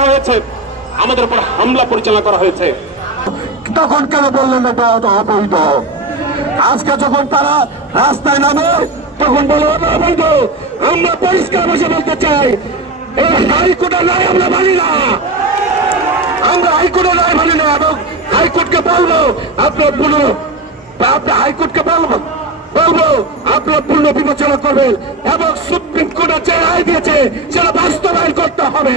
রাখা হয়েছে, আমাদের উপর হামলা পরিচালনা করা হয়েছে। তখন কেন বললেন এটা অবৈধ? আজকে যখন তারা রাস্তায় নামে তখন বলে অবৈধ। আমরা পরিষ্কার ভাষা বলতে চাই, এই হাইকোর্টের রায় আমরা মানি না, আমরা হাইকোর্টের রায় মানি না। এবং হাইকোর্টকে বলবো আপনার হাইকোর্টকে বলবো আপনার পূর্ণ বিবেচনা করবেন এবং সুপ্রিম কোর্টে যে রায় দিয়েছে সেটা বাস্তবায়ন করতে হবে।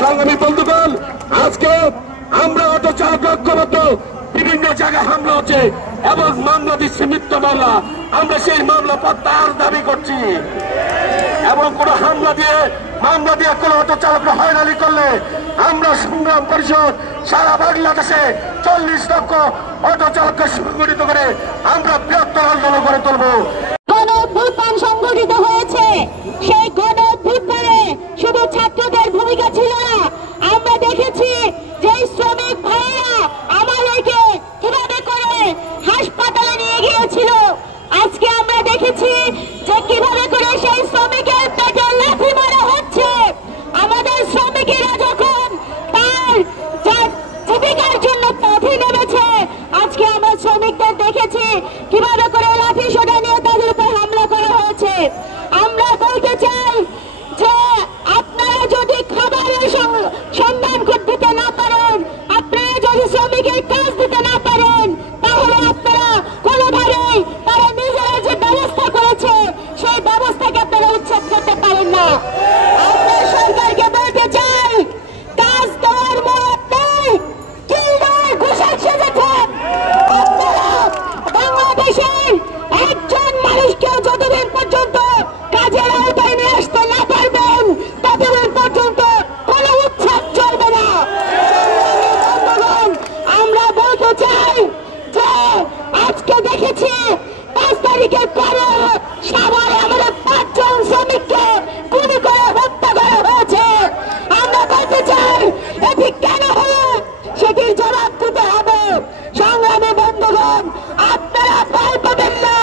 সংগ্রামী বন্ধুগণ, আজকে আমরা অটো চালক ঐক্যবদ্ধ বিভিন্ন জায়গায় হামলা হচ্ছে এবং মামলা দিচ্ছে মিথ্যা মামলা। আমরা সেই মামলা প্রত্যাহার দাবি করছি এবং কোন মামলা দিয়ে কোন অটো চালকরা হয়রানি করলে আমরা সংগ্রাম পরিষদ সারা বাংলাদেশে 40 লক্ষ অটো চালককে সংগঠিত করে আমরা বৃহত্তর আন্দোলন করে তুলব। গণ অভ্যুত্থান সংগঠিত হয়েছে, সেই গণ অভ্যুত্থানে শুধু ছাত্রদের ভূমিকা ছিল না। আমরা দেখেছি যে শ্রমিক ভাইরা আমাদেরকে কিভাবে করে হাসপাতালে নিয়ে গিয়েছিল। আজকে আমরা দেখেছি যে কিভাবে করে সেই শ্রমিকের পেটে লাথি মারা হচ্ছে। আমাদের শ্রমিকেরা যখন তার জীবিকার জন্য পথে নেমেছে, আজকে আমরা শ্রমিকদের দেখেছি কিভাবে করে লাঠি সোটা নিয়ে তাদের উপর হামলা করা হয়েছে। আমরা বলতে চাই যে আপনারা যদি খাবারের সন্ধান দিতে না পারেন, আপনারা যদি শ্রমিকের কাজ দিতে না পারেন, তাহলে আপনারা কোনোভাবেই তারা নিজেরা যে ব্যবস্থা করেছে সেই ব্যবস্থাকে আপনারা উচ্ছেদ করতে পারেন না। আমরা সরকারকে বলতে চাই, কাজ দেওয়ার মত নেই, কিলদার ঘোষক সেজেছেন। আপনারা বাংলাদেশের একজন মানুষকে যতদিন পর্যন্ত কাজের আওতায় নিয়ে আসতে না পারবেন ততদিন পর্যন্ত কোন উচ্ছেদ চলবে না। আমরা বলতে চাই যে আজকে দেখেছি 5 তারিখের পরে সাভারে আমাদের 5 জন শ্রমিককে গুলি করে হত্যা করা হয়েছে। আমরা বলতে চাই এটি কেন হলো সেটির জবাব দিতে হবে। সংগ্রামী বন্ধুগণ, আপনারা ভয় পাবেন না,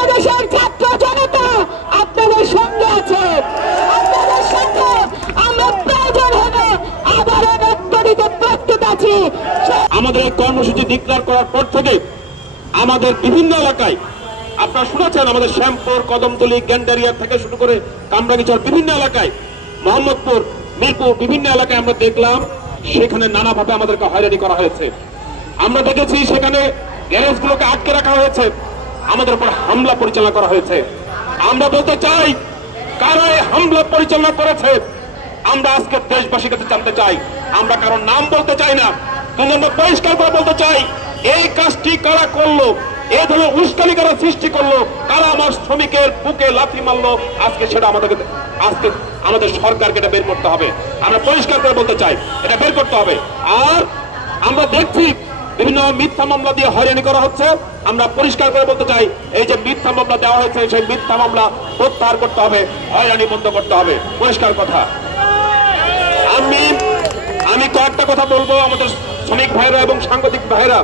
এদেশের ছাত্র জনতা আপনাদের সঙ্গে আছে। আপনাদের সঙ্গে আমরা প্রয়োজন হবে আবারও রক্ত দিতে প্রস্তুত আছি। আমাদের এই কর্মসূচি ডিক্লেয়ার করার পর থেকে আমাদের বিভিন্ন এলাকায় আপনারা শুনেছেন, আমাদের শ্যামপুর, কদমতলী, গ্যান্ডারিয়া থেকে শুরু করে কামরাঙ্গীচর বিভিন্ন এলাকায়, মোহাম্মদপুর, মিরপুর বিভিন্ন এলাকায় আমরা দেখলাম সেখানে নানাভাবে আমাদেরকে হয়রানি করা হয়েছে। আমরা দেখেছি সেখানে গ্যারেজগুলোকে আটকে রাখা হয়েছে, আমাদের উপর হামলা পরিচালনা করা হয়েছে। আমরা বলতে চাই কারা এই হামলা পরিচালনা করেছে। আমরা আজকে দেশবাসীর কাছে জানতে চাই, আমরা কারো নাম বলতে চাই না, কিন্তু আমরা পরিষ্কার করে বলতে চাই এই কাজটি কারা করলো, এই ধরনের উস্কানি কারা সৃষ্টি করলো, কারা আমার শ্রমিকের বুকে লাথি মারলো, আজকে সেটা আমাদের সরকারকে এটা বের করতে হবে। আমরা পরিষ্কার করে বলতে চাই এটা বের করতে হবে। আর আমরা দেখছি বিভিন্ন মিথ্যা মামলা দিয়ে হয়রানি করা হচ্ছে। আমরা পরিষ্কার করে বলতে চাই এই যে মিথ্যা মামলা দেওয়া হয়েছে সেই মিথ্যা মামলা প্রত্যাহার করতে হবে, হয়রানি বন্ধ করতে হবে, পরিষ্কার কথা। আমি কয়েকটা কথা বলবো আমাদের শ্রমিক ভাইরা এবং সাংবাদিক ভাইরা।